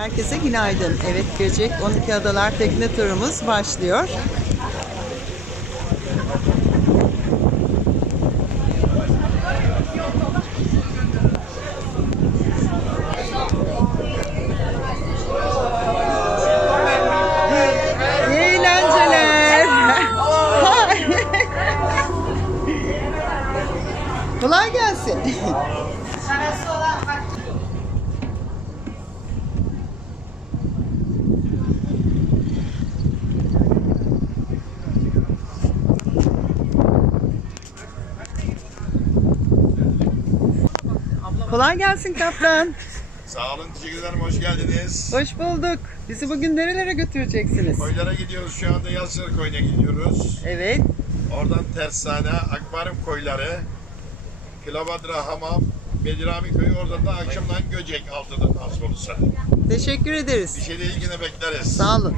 Herkese günaydın. Evet Göcek 12 Adalar Tekne Turumuz başlıyor. Eğlenceler. Kolay gelsin. Kolay gelsin kaptan. Sağ olun, teşekkür ederim. Hoş geldiniz. Hoş bulduk. Bizi bugün nerelere götüreceksiniz? Koylara gidiyoruz. Şu anda Yalçın Koyu'na gidiyoruz. Evet. Oradan Tersane, Akbarım Koyları, Kilabadra Hamam, Bedirami Köyü, oradan da akşamdan Göcek altıda nasıl olursa. Teşekkür Bir ederiz. şey değil yine bekleriz. Sağ olun.